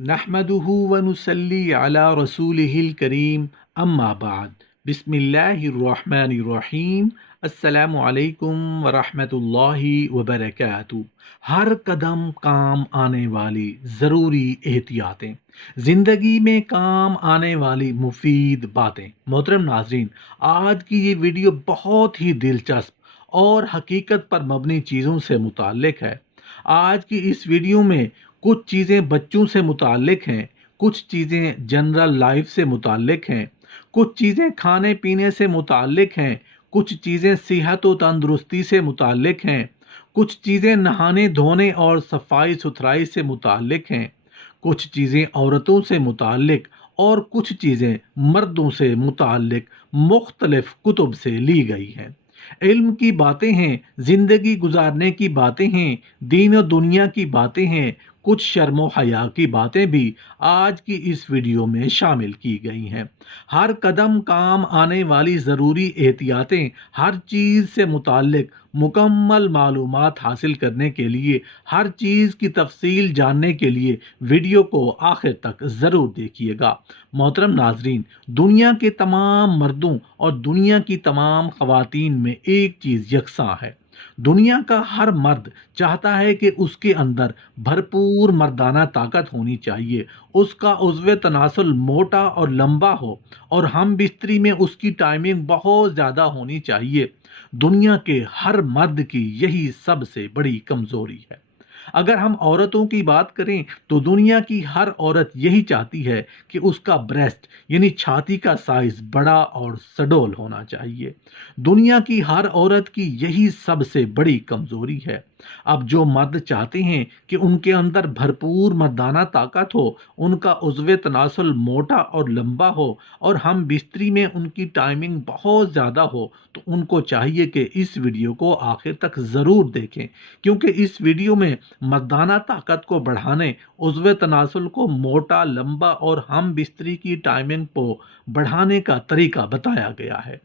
نحمده ونصلي على رسوله الكريم اما بعد بسم اللہ الرحمن الرحیم السلام علیکم ورحمۃ اللہ وبرکاتہ۔ ہر قدم کام آنے والی ضروری احتیاطیں، زندگی میں کام آنے والی مفید باتیں۔ محترم ناظرین، آج کی یہ ویڈیو بہت ہی دلچسپ اور حقیقت پر مبنی چیزوں سے متعلق ہے۔ آج کی اس ویڈیو میں کچھ چیزیں بچوں سے متعلق ہیں، کچھ چیزیں جنرل لائف سے متعلق ہیں، کچھ چیزیں کھانے پینے سے متعلق ہیں، کچھ چیزیں صحت و تندرستی سے متعلق ہیں، کچھ چیزیں نہانے دھونے اور صفائی ستھرائی سے متعلق ہیں، کچھ چیزیں عورتوں سے متعلق اور کچھ چیزیں مردوں سے متعلق مختلف کتب سے لی گئی ہیں۔ علم کی باتیں ہیں، زندگی گزارنے کی باتیں ہیں، دین و دنیا کی باتیں ہیں، کچھ شرم و حیا کی باتیں بھی آج کی اس ویڈیو میں شامل کی گئی ہیں۔ ہر قدم کام آنے والی ضروری احتیاطیں، ہر چیز سے متعلق مکمل معلومات حاصل کرنے کے لیے، ہر چیز کی تفصیل جاننے کے لیے ویڈیو کو آخر تک ضرور دیکھیے گا۔ محترم ناظرین، دنیا کے تمام مردوں اور دنیا کی تمام خواتین میں ایک چیز یکساں ہے۔ دنیا کا ہر مرد چاہتا ہے کہ اس کے اندر بھرپور مردانہ طاقت ہونی چاہیے، اس کا عضو تناسل موٹا اور لمبا ہو، اور ہم بستری میں اس کی ٹائمنگ بہت زیادہ ہونی چاہیے۔ دنیا کے ہر مرد کی یہی سب سے بڑی کمزوری ہے۔ اگر ہم عورتوں کی بات کریں تو دنیا کی ہر عورت یہی چاہتی ہے کہ اس کا بریسٹ یعنی چھاتی کا سائز بڑا اور سڈول ہونا چاہیے۔ دنیا کی ہر عورت کی یہی سب سے بڑی کمزوری ہے۔ اب جو مرد چاہتے ہیں کہ ان کے اندر بھرپور مردانہ طاقت ہو، ان کا عضو تناسل موٹا اور لمبا ہو، اور ہم بستری میں ان کی ٹائمنگ بہت زیادہ ہو، تو ان کو چاہیے کہ اس ویڈیو کو آخر تک ضرور دیکھیں، کیونکہ اس ویڈیو میں مردانہ طاقت کو بڑھانے، عضو تناسل کو موٹا، لمبا اور ہم بستری کی ٹائمنگ کو بڑھانے کا طریقہ بتایا گیا ہے۔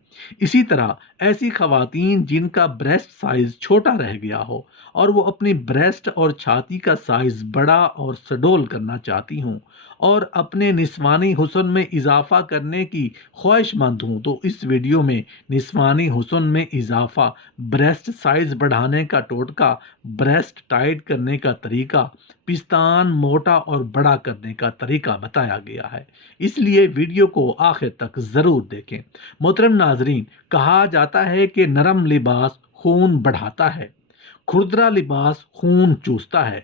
اسی طرح ایسی خواتین جن کا بریسٹ سائز چھوٹا رہ گیا ہو اور وہ اپنی بریسٹ اور چھاتی کا سائز بڑا اور سڈول کرنا چاہتی ہوں اور اپنے نسوانی حسن میں اضافہ کرنے کی خواہش مند ہوں، تو اس ویڈیو میں نسوانی حسن میں اضافہ، بریسٹ سائز بڑھانے کا ٹوٹکا، بریسٹ ٹائٹ کرنے کا طریقہ، پستان موٹا اور بڑا کرنے کا طریقہ بتایا گیا ہے۔ اس لیے ویڈیو کو آخر تک ضرور دیکھیں۔ محترم ناظرین، کہا جاتا ہے کہ نرم لباس خون بڑھاتا ہے، کھردرا لباس خون چوستا ہے۔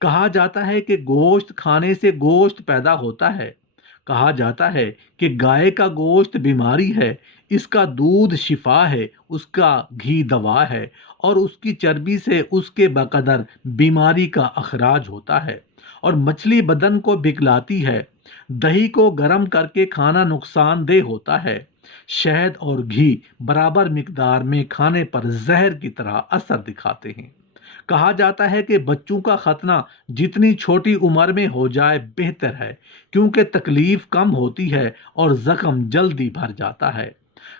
کہا جاتا ہے کہ گوشت کھانے سے گوشت پیدا ہوتا ہے۔ کہا جاتا ہے کہ گائے کا گوشت بیماری ہے، اس کا دودھ شفا ہے، اس کا گھی دوا ہے، اور اس کی چربی سے اس کے بقدر بیماری کا اخراج ہوتا ہے، اور مچھلی بدن کو بگلاتی ہے۔ دہی کو گرم کر کے کھانا نقصان دہ ہوتا ہے۔ شہد اور گھی برابر مقدار میں کھانے پر زہر کی طرح اثر دکھاتے ہیں۔ کہا جاتا ہے کہ بچوں کا ختنہ جتنی چھوٹی عمر میں ہو جائے بہتر ہے، کیونکہ تکلیف کم ہوتی ہے اور زخم جلدی بھر جاتا ہے۔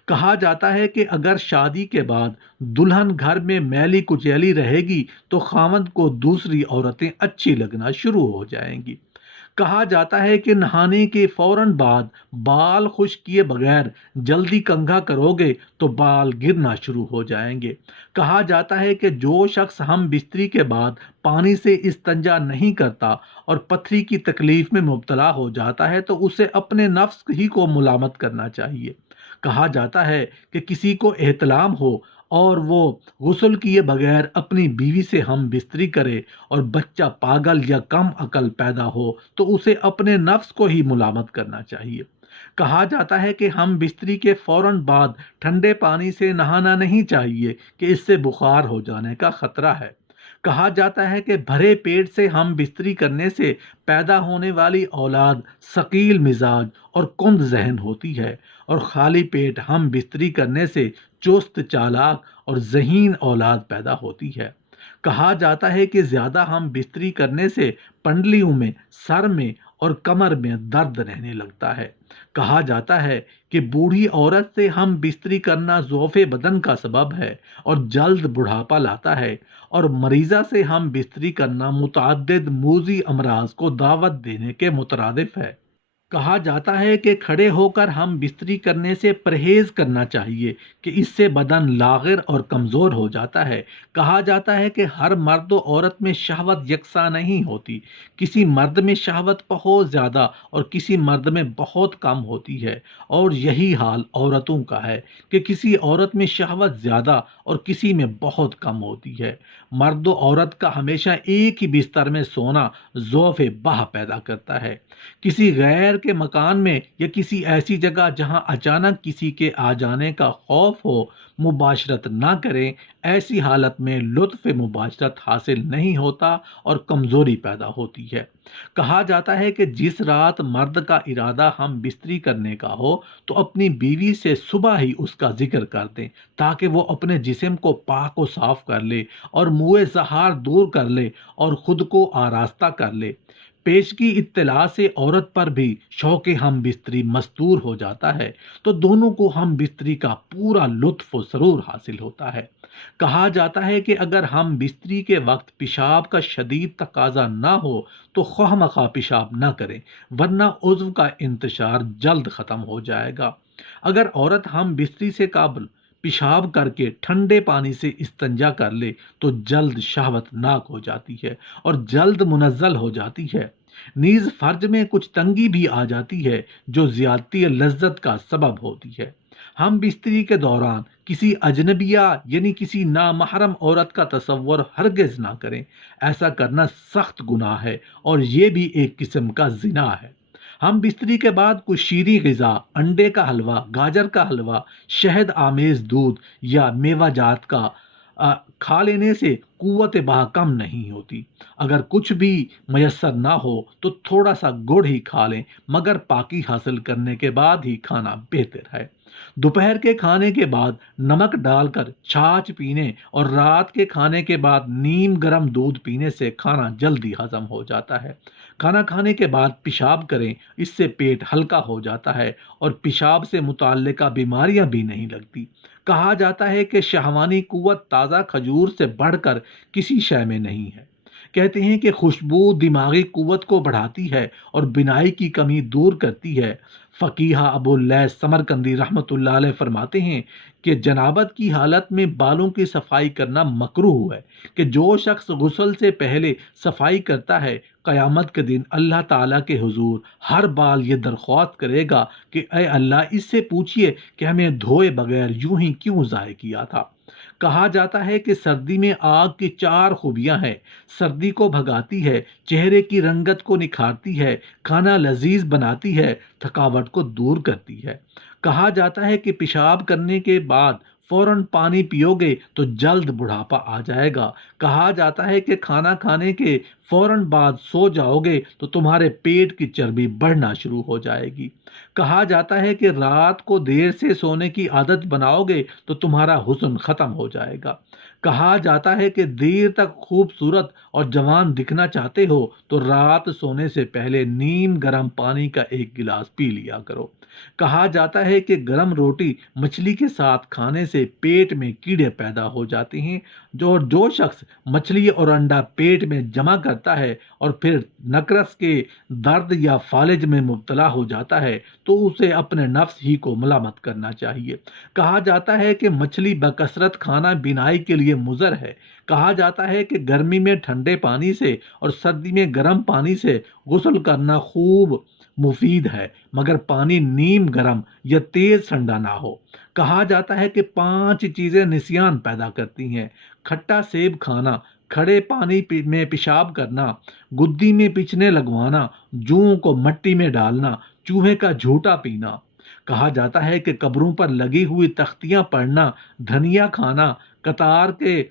کہا جاتا ہے کہ اگر شادی کے بعد دلہن گھر میں میلی کچیلی رہے گی تو خاوند کو دوسری عورتیں اچھی لگنا شروع ہو جائیں گی۔ کہا جاتا ہے کہ نہانے کے فوراً بعد بال خشک کیے بغیر جلدی کنگھا کرو گے تو بال گرنا شروع ہو جائیں گے۔ کہا جاتا ہے کہ جو شخص ہم بستری کے بعد پانی سے استنجا نہیں کرتا اور پتھری کی تکلیف میں مبتلا ہو جاتا ہے تو اسے اپنے نفس ہی کو ملامت کرنا چاہیے۔ کہا جاتا ہے کہ کسی کو احتلام ہو اور وہ غسل کیے بغیر اپنی بیوی سے ہم بستری کرے اور بچہ پاگل یا کم عقل پیدا ہو تو اسے اپنے نفس کو ہی ملامت کرنا چاہیے۔ کہا جاتا ہے کہ ہم بستری کے فوراً بعد ٹھنڈے پانی سے نہانا نہیں چاہیے کہ اس سے بخار ہو جانے کا خطرہ ہے۔ کہا جاتا ہے کہ بھرے پیٹ سے ہم بستری کرنے سے پیدا ہونے والی اولاد ثقیل مزاج اور کند ذہن ہوتی ہے، اور خالی پیٹ ہم بستری کرنے سے چست، چالاک اور ذہین اولاد پیدا ہوتی ہے۔ کہا جاتا ہے کہ زیادہ ہم بستری کرنے سے پنڈلیوں میں، سر میں اور کمر میں درد رہنے لگتا ہے۔ کہا جاتا ہے کہ بوڑھی عورت سے ہم بستری کرنا ضعف بدن کا سبب ہے اور جلد بڑھاپا لاتا ہے، اور مریضہ سے ہم بستری کرنا متعدد موذی امراض کو دعوت دینے کے مترادف ہے۔ کہا جاتا ہے کہ کھڑے ہو کر ہم بستری کرنے سے پرہیز کرنا چاہیے کہ اس سے بدن لاغر اور کمزور ہو جاتا ہے۔ کہا جاتا ہے کہ ہر مرد و عورت میں شہوت یکساں نہیں ہوتی، کسی مرد میں شہوت بہت زیادہ اور کسی مرد میں بہت کم ہوتی ہے، اور یہی حال عورتوں کا ہے کہ کسی عورت میں شہوت زیادہ اور کسی میں بہت کم ہوتی ہے۔ مرد و عورت کا ہمیشہ ایک ہی بستر میں سونا ضعف بہ پیدا کرتا ہے۔ کسی غیر کے مکان میں یا کسی ایسی جگہ جہاں اچانک کسی کے آ جانے کا خوف ہو مباشرت نہ کریں۔ ایسی حالت میں لطف مباشرت حاصل نہیں ہوتا اور کمزوری پیدا ہوتی ہے۔ کہا جاتا ہے کہ جس رات مرد کا ارادہ ہم بستری کرنے کا ہو تو اپنی بیوی سے صبح ہی اس کا ذکر کر دیں، تاکہ وہ اپنے جسم کو پاک و صاف کر لے اور موئے زہار دور کر لے اور خود کو آراستہ کر لے۔ پیشگی اطلاع سے عورت پر بھی شوق ہم بستری مستور ہو جاتا ہے، تو دونوں کو ہم بستری کا پورا لطف و سرور حاصل ہوتا ہے۔ کہا جاتا ہے کہ اگر ہم بستری کے وقت پیشاب کا شدید تقاضا نہ ہو تو خواہ مخواہ پیشاب نہ کریں، ورنہ عضو کا انتشار جلد ختم ہو جائے گا۔ اگر عورت ہم بستری سے قبل پیشاب کر کے ٹھنڈے پانی سے استنجا کر لے تو جلد شہوت ناک ہو جاتی ہے اور جلد منزل ہو جاتی ہے۔ نیز فرج میں کچھ تنگی بھی آ جاتی ہے جو زیادتی لذت کا سبب ہوتی ہے۔ ہم بستری کے دوران کسی اجنبیہ یعنی کسی نامحرم عورت کا تصور ہرگز نہ کریں۔ ایسا کرنا سخت گناہ ہے اور یہ بھی ایک قسم کا زنا ہے۔ ہم بستری کے بعد کوئی شیریں غذا، انڈے کا حلوہ، گاجر کا حلوہ، شہد آمیز دودھ یا میوہ جات کا کھا لینے سے قوت بہا کم نہیں ہوتی۔ اگر کچھ بھی میسر نہ ہو تو تھوڑا سا گڑ ہی کھا لیں، مگر پاکی حاصل کرنے کے بعد ہی کھانا بہتر ہے۔ دوپہر کے کھانے کے بعد نمک ڈال کر چھاچھ پینے اور رات کے کھانے کے بعد نیم گرم دودھ پینے سے کھانا جلدی ہضم ہو جاتا ہے۔ کھانا کھانے کے بعد پیشاب کریں، اس سے پیٹ ہلکا ہو جاتا ہے اور پیشاب سے متعلقہ بیماریاں بھی نہیں لگتی۔ کہا جاتا ہے کہ شہوانی قوت تازہ کھجور سے بڑھ کر کسی شے میں نہیں ہے۔ کہتے ہیں کہ خوشبو دماغی قوت کو بڑھاتی ہے اور بینائی کی کمی دور کرتی ہے۔ فقیہ ابو اللیث سمرقندی رحمۃ اللہ علیہ فرماتے ہیں کہ جنابت کی حالت میں بالوں کی صفائی کرنا مکروہ ہے، کہ جو شخص غسل سے پہلے صفائی کرتا ہے قیامت کے دن اللہ تعالیٰ کے حضور ہر بال یہ درخواست کرے گا کہ اے اللہ اس سے پوچھئے کہ ہمیں دھوئے بغیر یوں ہی کیوں ضائع کیا تھا۔ کہا جاتا ہے کہ سردی میں آگ کی 4 خوبیاں ہیں۔ سردی کو بھگاتی ہے، چہرے کی رنگت کو نکھارتی ہے، کھانا لذیذ بناتی ہے، تھکاوٹ کو دور کرتی ہے۔ کہا جاتا ہے کہ پیشاب کرنے کے بعد فوراً پانی پیو گے تو جلد بڑھاپا آ جائے گا۔ کہا جاتا ہے کہ کھانا کھانے کے فوراً بعد سو جاؤ گے تو تمہارے پیٹ کی چربی بڑھنا شروع ہو جائے گی۔ کہا جاتا ہے کہ رات کو دیر سے سونے کی عادت بناؤ گے تو تمہارا حسن ختم ہو جائے گا۔ کہا جاتا ہے کہ دیر تک خوبصورت اور جوان دکھنا چاہتے ہو تو رات سونے سے پہلے نیم گرم پانی کا 1 گلاس پی لیا کرو۔ کہا جاتا ہے کہ گرم روٹی مچھلی کے ساتھ کھانے سے پیٹ میں کیڑے پیدا ہو جاتے ہیں، جو شخص مچھلی اور انڈا پیٹ میں جمع کرتا ہے اور پھر نکرس کے درد یا فالج میں مبتلا ہو جاتا ہے تو اسے اپنے نفس ہی کو ملامت کرنا چاہیے۔ کہا جاتا ہے کہ مچھلی بکثرت کھانا بینائی کے لیے مضر ہے۔ کہا جاتا ہے کہ گرمی میں ٹھنڈے پانی سے اور سردی میں گرم پانی سے غسل کرنا خوب مفید ہے، مگر پانی نیم گرم یا تیز ٹھنڈا نہ ہو۔ کہا جاتا ہے کہ 5 چیزیں نسیان پیدا کرتی ہیں: کھٹا سیب کھانا، کھڑے پانی میں پیشاب کرنا، گدی میں پیچنے لگوانا، جوؤں کو مٹی میں ڈالنا، چوہے کا جھوٹا پینا۔ کہا جاتا ہے کہ قبروں پر لگی ہوئی تختیاں پڑھنا، دھنیا کھانا، قطار کے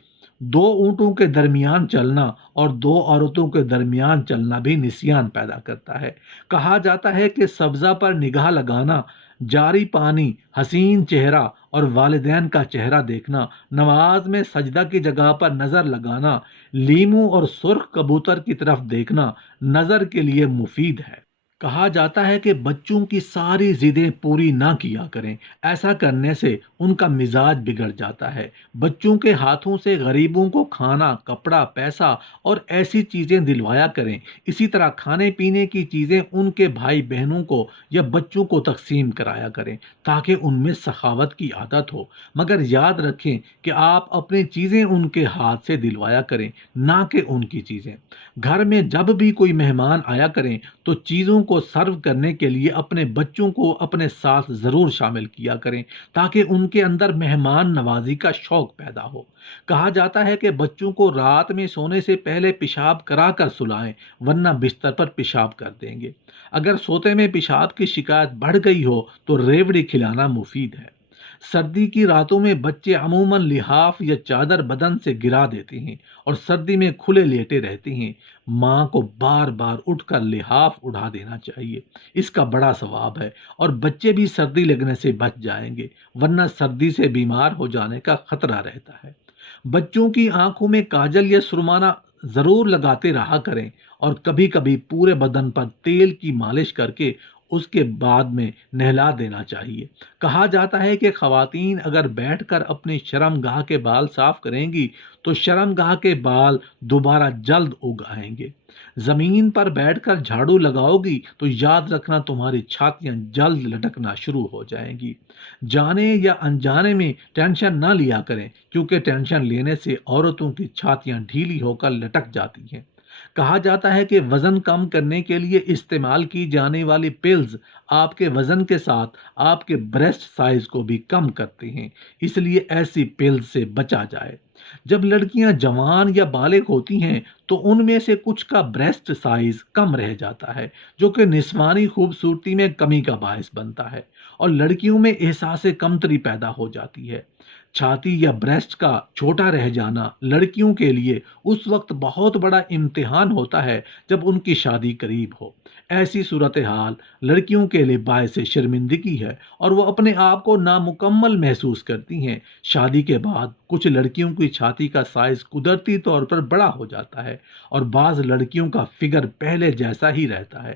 2 اونٹوں کے درمیان چلنا اور 2 عورتوں کے درمیان چلنا بھی نسیان پیدا کرتا ہے۔ کہا جاتا ہے کہ سبزہ پر نگاہ لگانا، جاری پانی، حسین چہرہ اور والدین کا چہرہ دیکھنا، نماز میں سجدہ کی جگہ پر نظر لگانا، لیموں اور سرخ کبوتر کی طرف دیکھنا نظر کے لیے مفید ہے۔ کہا جاتا ہے کہ بچوں کی ساری ضدیں پوری نہ کیا کریں، ایسا کرنے سے ان کا مزاج بگڑ جاتا ہے۔ بچوں کے ہاتھوں سے غریبوں کو کھانا، کپڑا، پیسہ اور ایسی چیزیں دلوایا کریں۔ اسی طرح کھانے پینے کی چیزیں ان کے بھائی بہنوں کو یا بچوں کو تقسیم کرایا کریں تاکہ ان میں سخاوت کی عادت ہو۔ مگر یاد رکھیں کہ آپ اپنی چیزیں ان کے ہاتھ سے دلوایا کریں، نہ کہ ان کی چیزیں۔ گھر میں جب بھی کوئی مہمان آیا کریں تو چیزوں کو سرو کرنے کے لیے اپنے بچوں کو اپنے ساتھ ضرور شامل کیا کریں تاکہ ان کے اندر مہمان نوازی کا شوق پیدا ہو۔ کہا جاتا ہے کہ بچوں کو رات میں سونے سے پہلے پیشاب کرا کر سلائیں، ورنہ بستر پر پیشاب کر دیں گے۔ اگر سوتے میں پیشاب کی شکایت بڑھ گئی ہو تو ریوڑی کھلانا مفید ہے۔ سردی کی راتوں میں بچے عموماً لحاف یا چادر بدن سے گرا دیتے ہیں اور سردی میں کھلے لیٹے رہتے ہیں۔ ماں کو بار بار اٹھ کر لحاف اڑا دینا چاہیے، اس کا بڑا ثواب ہے، اور بچے بھی سردی لگنے سے بچ جائیں گے، ورنہ سردی سے بیمار ہو جانے کا خطرہ رہتا ہے۔ بچوں کی آنکھوں میں کاجل یا سرمانہ ضرور لگاتے رہا کریں، اور کبھی کبھی پورے بدن پر تیل کی مالش کر کے اس کے بعد میں نہلا دینا چاہیے۔ کہا جاتا ہے کہ خواتین اگر بیٹھ کر اپنی شرم گاہ کے بال صاف کریں گی تو شرم گاہ کے بال دوبارہ جلد اگ آئیں گے۔ زمین پر بیٹھ کر جھاڑو لگاؤ گی تو یاد رکھنا تمہاری چھاتیاں جلد لٹکنا شروع ہو جائیں گی۔ جانے یا انجانے میں ٹینشن نہ لیا کریں، کیونکہ ٹینشن لینے سے عورتوں کی چھاتیاں ڈھیلی ہو کر لٹک جاتی ہیں۔ کہا جاتا ہے کہ وزن کم کرنے کے لیے استعمال کی جانے والی پلز آپ کے وزن کے ساتھ آپ کے بریسٹ سائز کو بھی کم کرتے ہیں، اس لیے ایسی پلز سے بچا جائے۔ جب لڑکیاں جوان یا بالغ ہوتی ہیں تو ان میں سے کچھ کا بریسٹ سائز کم رہ جاتا ہے، جو کہ نسوانی خوبصورتی میں کمی کا باعث بنتا ہے، اور لڑکیوں میں احساس کمتری پیدا ہو جاتی ہے۔ چھاتی یا بریسٹ کا چھوٹا رہ جانا لڑکیوں کے لیے اس وقت بہت بڑا امتحان ہوتا ہے جب ان کی شادی قریب ہو۔ ایسی صورتحال لڑکیوں کے لیے باعث شرمندگی ہے اور وہ اپنے آپ کو نامکمل محسوس کرتی ہیں۔ شادی کے بعد کچھ لڑکیوں کی چھاتی کا سائز قدرتی طور پر بڑا ہو جاتا ہے اور بعض لڑکیوں کا فگر پہلے جیسا ہی رہتا ہے۔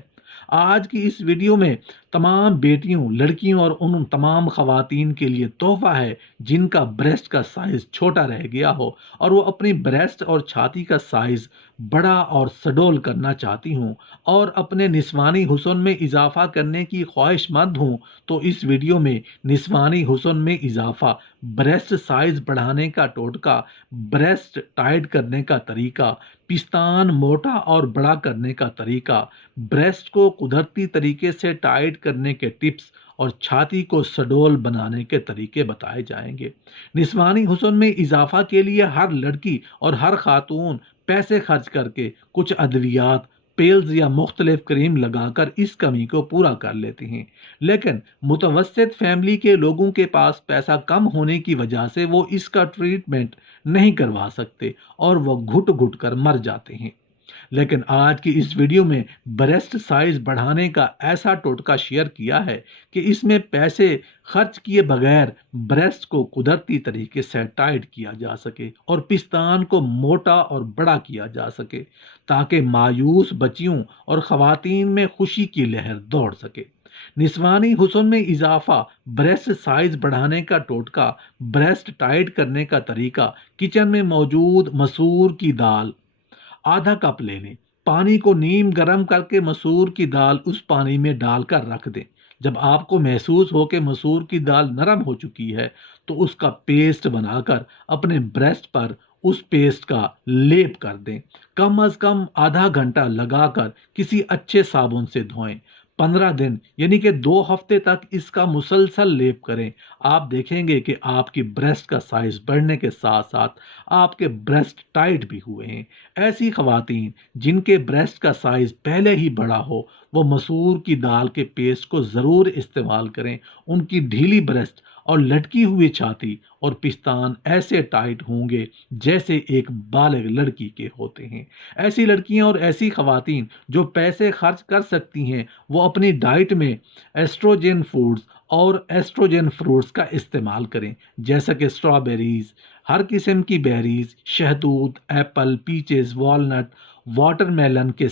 آج کی اس ویڈیو میں تمام بیٹیوں، لڑکیوں اور ان تمام خواتین کے لیے تحفہ ہے جن کا بریسٹ کا سائز چھوٹا رہ گیا ہو اور وہ اپنی بریسٹ اور چھاتی کا سائز بڑا اور سڈول کرنا چاہتی ہوں اور اپنے نسوانی حسن میں اضافہ کرنے کی خواہش مند ہوں، تو اس ویڈیو میں نسوانی حسن میں اضافہ، بریسٹ سائز بڑھانے کا ٹوٹکا، بریسٹ ٹائٹ کرنے کا طریقہ، پستان موٹا اور بڑا کرنے کا طریقہ، بریسٹ کو قدرتی طریقے سے ٹائٹ کرنے کے ٹپس اور چھاتی کو سڈول بنانے کے طریقے بتائے جائیں گے۔ نسوانی حسن میں اضافہ کے لیے ہر لڑکی اور ہر خاتون پیسے خرچ کر کے کچھ ادویات، پیلز یا مختلف کریم لگا کر اس کمی کو پورا کر لیتے ہیں، لیکن متوسط فیملی کے لوگوں کے پاس پیسہ کم ہونے کی وجہ سے وہ اس کا ٹریٹمنٹ نہیں کروا سکتے اور وہ گھٹ گھٹ کر مر جاتے ہیں۔ لیکن آج کی اس ویڈیو میں بریسٹ سائز بڑھانے کا ایسا ٹوٹکا شیئر کیا ہے کہ اس میں پیسے خرچ کیے بغیر بریسٹ کو قدرتی طریقے سے ٹائٹ کیا جا سکے اور پستان کو موٹا اور بڑا کیا جا سکے تاکہ مایوس بچیوں اور خواتین میں خوشی کی لہر دوڑ سکے۔ نسوانی حسن میں اضافہ، بریسٹ سائز بڑھانے کا ٹوٹکا، بریسٹ ٹائٹ کرنے کا طریقہ: کچن میں موجود مسور کی دال آدھا کپ لے لیں۔ پانی کو نیم گرم کر کے مسور کی دال اس پانی میں ڈال کر رکھ دیں۔ جب آپ کو محسوس ہو کہ مسور کی دال نرم ہو چکی ہے تو اس کا پیسٹ بنا کر اپنے بریسٹ پر اس پیسٹ کا لیپ کر دیں۔ کم از کم آدھا گھنٹہ لگا کر کسی اچھے صابن سے دھوئیں۔ 15 دن یعنی کہ 2 ہفتے تک اس کا مسلسل لیپ کریں۔ آپ دیکھیں گے کہ آپ کی بریسٹ کا سائز بڑھنے کے ساتھ ساتھ آپ کے بریسٹ ٹائٹ بھی ہوئے ہیں۔ ایسی خواتین جن کے بریسٹ کا سائز پہلے ہی بڑا ہو وہ مسور کی دال کے پیسٹ کو ضرور استعمال کریں۔ ان کی ڈھیلی بریسٹ اور لٹکی ہوئی چھاتی اور پستان ایسے ٹائٹ ہوں گے جیسے ایک بالغ لڑکی کے ہوتے ہیں۔ ایسی لڑکیاں اور ایسی خواتین جو پیسے خرچ کر سکتی ہیں وہ اپنی ڈائٹ میں ایسٹروجن فوڈز اور ایسٹروجن فروٹس کا استعمال کریں، جیسا کہ اسٹرابیریز، ہر قسم کی بیریز، شہتوت، apple, peaches, walnut, watermelon کے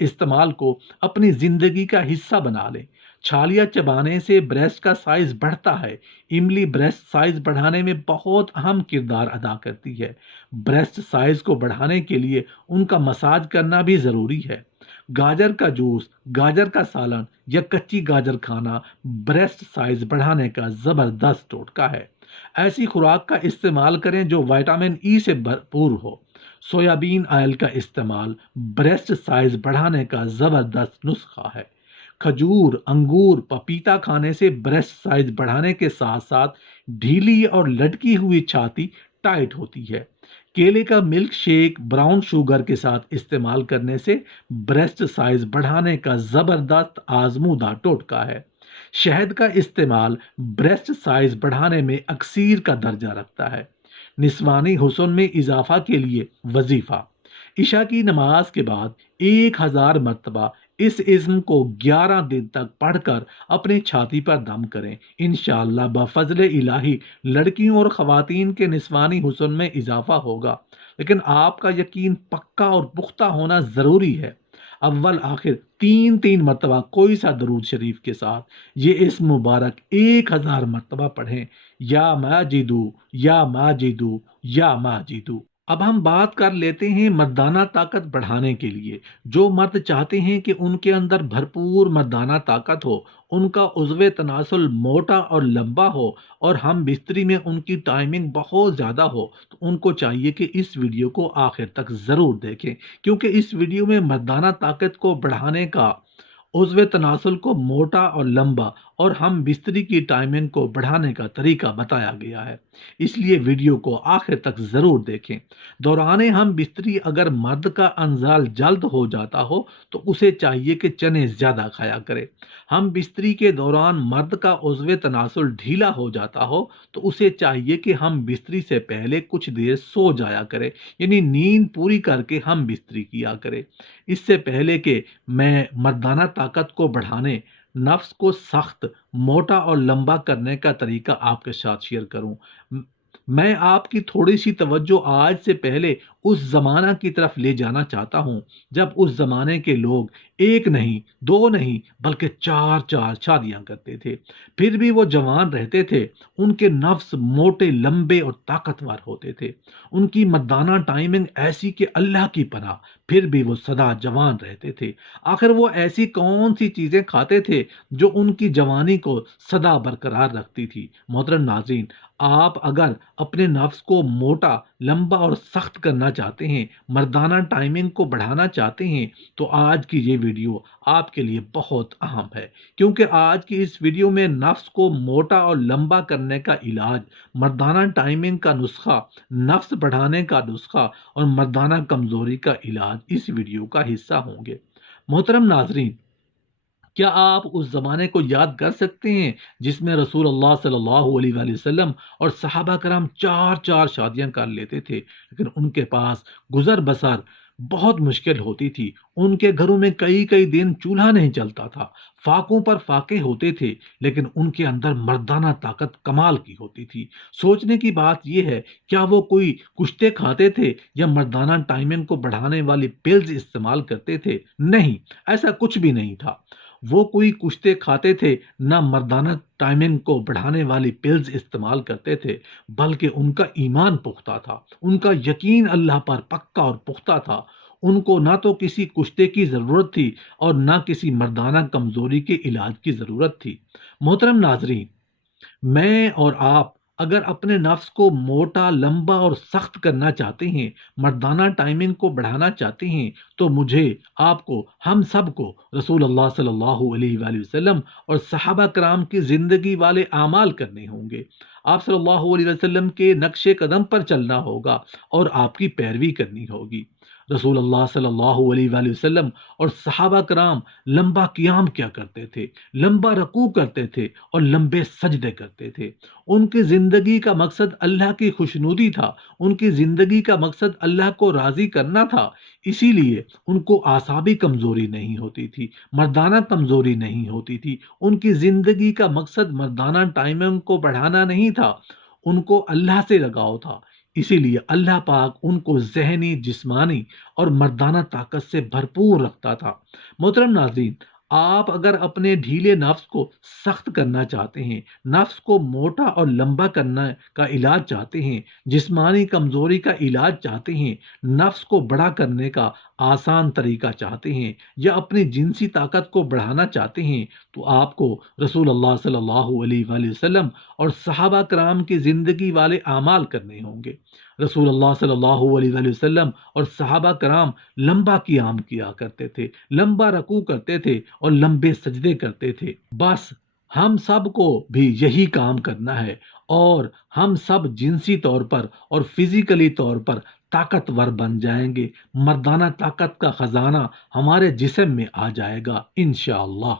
استعمال کو اپنی زندگی کا حصہ بنا لیں۔ چھالیاں چبانے سے بریسٹ کا سائز بڑھتا ہے۔ املی بریسٹ سائز بڑھانے میں بہت اہم کردار ادا کرتی ہے۔ بریسٹ سائز کو بڑھانے کے لیے ان کا مساج کرنا بھی ضروری ہے۔ گاجر کا جوس، گاجر کا سالن یا کچی گاجر کھانا بریسٹ سائز بڑھانے کا زبردست ٹوٹکا ہے۔ ایسی خوراک کا استعمال کریں جو وٹامن ای سے بھرپور ہو۔ سویابین آئل کا استعمال بریسٹ سائز بڑھانے کا زبردست نسخہ ہے۔ کھجور، انگور، پپیتا کھانے سے بریسٹ سائز بڑھانے کے ساتھ ساتھ ڈھیلی اور لٹکی ہوئی چھاتی ٹائٹ ہوتی ہے۔ کیلے کا ملک شیک براؤن شوگر کے ساتھ استعمال کرنے سے بریسٹ سائز بڑھانے کا زبردست آزمودہ ٹوٹکا ہے۔ شہد کا استعمال بریسٹ سائز بڑھانے میں اکسیر کا درجہ رکھتا ہے۔ نسوانی حسن میں اضافہ کے لیے وظیفہ: عشاء کی نماز کے بعد 1000 مرتبہ اس اسم کو 11 دن تک پڑھ کر اپنی چھاتی پر دم کریں۔ انشاءاللہ بفضل الہی لڑکیوں اور خواتین کے نسوانی حسن میں اضافہ ہوگا، لیکن آپ کا یقین پکا اور پختہ ہونا ضروری ہے۔ اول آخر 3 مرتبہ کوئی سا درود شریف کے ساتھ یہ اسم مبارک 1000 مرتبہ پڑھیں: یا ماجدو، یا ماجدو، یا ماجدو۔ اب ہم بات کر لیتے ہیں مردانہ طاقت بڑھانے کے لیے۔ جو مرد چاہتے ہیں کہ ان کے اندر بھرپور مردانہ طاقت ہو، ان کا عضو تناسل موٹا اور لمبا ہو اور ہم بستری میں ان کی ٹائمنگ بہت زیادہ ہو، تو ان کو چاہیے کہ اس ویڈیو کو آخر تک ضرور دیکھیں، کیونکہ اس ویڈیو میں مردانہ طاقت کو بڑھانے کا، عضو تناسل کو موٹا اور لمبا اور ہم بستری کی ٹائمنگ کو بڑھانے کا طریقہ بتایا گیا ہے۔ اس لیے ویڈیو کو آخر تک ضرور دیکھیں۔ دوران ہم بستری اگر مرد کا انزال جلد ہو جاتا ہو تو اسے چاہیے کہ چنے زیادہ کھایا کرے۔ ہم بستری کے دوران مرد کا عضو تناسل ڈھیلا ہو جاتا ہو تو اسے چاہیے کہ ہم بستری سے پہلے کچھ دیر سو جایا کرے، یعنی نیند پوری کر کے ہم بستری کیا کرے۔ اس سے پہلے کہ میں مردانہ طاقت کو بڑھانے، نفس کو سخت، موٹا اور لمبا کرنے کا طریقہ آپ کے ساتھ شیئر کروں، میں آپ کی تھوڑی سی توجہ آج سے پہلے اس زمانہ کی طرف لے جانا چاہتا ہوں جب اس زمانے کے لوگ 1 نہیں، 2 نہیں بلکہ 4 شادیاں کرتے تھے، پھر بھی وہ جوان رہتے تھے۔ ان کے نفس موٹے، لمبے اور طاقتور ہوتے تھے۔ ان کی مردانہ ٹائمنگ ایسی کہ اللہ کی پناہ، پھر بھی وہ سدا جوان رہتے تھے۔ آخر وہ ایسی کون سی چیزیں کھاتے تھے جو ان کی جوانی کو سدا برقرار رکھتی تھی؟ محترم ناظرین، آپ اگر اپنے نفس کو موٹا، لمبا اور سخت کرنا چاہتے ہیں، مردانہ ٹائمنگ کو بڑھانا چاہتے ہیں، تو آج کی یہ ویڈیو آپ کے لیے بہت اہم ہے، کیونکہ آج کی اس ویڈیو میں نفس کو موٹا اور لمبا کرنے کا علاج، مردانہ ٹائمنگ کا نسخہ، نفس بڑھانے کا نسخہ اور مردانہ کمزوری کا علاج اس ویڈیو کا حصہ ہوں گے۔ محترم ناظرین، کیا آپ اس زمانے کو یاد کر سکتے ہیں جس میں رسول اللہ صلی اللہ علیہ وآلہ وسلم اور صحابہ کرام 4 شادیاں کر لیتے تھے، لیکن ان کے پاس گزر بسر بہت مشکل ہوتی تھی۔ ان کے گھروں میں کئی دن چولہا نہیں چلتا تھا، فاقوں پر فاقے ہوتے تھے، لیکن ان کے اندر مردانہ طاقت کمال کی ہوتی تھی۔ سوچنے کی بات یہ ہے، کیا وہ کوئی کشتے کھاتے تھے یا مردانہ ٹائمنگ کو بڑھانے والی پلز استعمال کرتے تھے؟ نہیں، ایسا کچھ بھی نہیں تھا۔ وہ کوئی کشتے کھاتے تھے، نہ مردانہ ٹائمنگ کو بڑھانے والی پلز استعمال کرتے تھے، بلکہ ان کا ایمان پختہ تھا، ان کا یقین اللہ پر پکا اور پختہ تھا۔ ان کو نہ تو کسی کشتے کی ضرورت تھی اور نہ کسی مردانہ کمزوری کے علاج کی ضرورت تھی۔ محترم ناظرین، میں اور آپ اگر اپنے نفس کو موٹا، لمبا اور سخت کرنا چاہتے ہیں، مردانہ ٹائمنگ کو بڑھانا چاہتے ہیں، تو مجھے، آپ کو، ہم سب کو رسول اللہ صلی اللہ علیہ وآلہ وسلم اور صحابہ کرام کی زندگی والے اعمال کرنے ہوں گے۔ آپ صلی اللہ علیہ وسلم کے نقش قدم پر چلنا ہوگا اور آپ کی پیروی کرنی ہوگی۔ رسول اللہ صلی اللہ علیہ وآلہ وسلم اور صحابہ کرام لمبا قیام کیا کرتے تھے، لمبا رکوع کرتے تھے اور لمبے سجدے کرتے تھے۔ ان کی زندگی کا مقصد اللہ کی خوشنودی تھا، ان کی زندگی کا مقصد اللہ کو راضی کرنا تھا، اسی لیے ان کو اعصابی کمزوری نہیں ہوتی تھی، مردانہ کمزوری نہیں ہوتی تھی۔ ان کی زندگی کا مقصد مردانہ ٹائمنگ کو بڑھانا نہیں تھا، ان کو اللہ سے لگاؤ تھا۔ اسی لیے اللہ پاک ان کو ذہنی، جسمانی اور مردانہ طاقت سے بھرپور رکھتا تھا۔ محترم ناظرین، آپ اگر اپنے ڈھیلے نفس کو سخت کرنا چاہتے ہیں، نفس کو موٹا اور لمبا کرنا کا علاج چاہتے ہیں، جسمانی کمزوری کا علاج چاہتے ہیں، نفس کو بڑا کرنے کا آسان طریقہ چاہتے ہیں، یا اپنی جنسی طاقت کو بڑھانا چاہتے ہیں، تو آپ کو رسول اللہ صلی اللہ علیہ وآلہ وسلم اور صحابہ کرام کی زندگی والے اعمال کرنے ہوں گے۔ رسول اللہ صلی اللہ علیہ وآلہ وسلم اور صحابہ کرام لمبا قیام کیا کرتے تھے، لمبا رکوع کرتے تھے اور لمبے سجدے کرتے تھے۔ بس ہم سب کو بھی یہی کام کرنا ہے، اور ہم سب جنسی طور پر اور فزیکلی طور پر طاقتور بن جائیں گے۔ مردانہ طاقت کا خزانہ ہمارے جسم میں آ جائے گا انشاءاللہ۔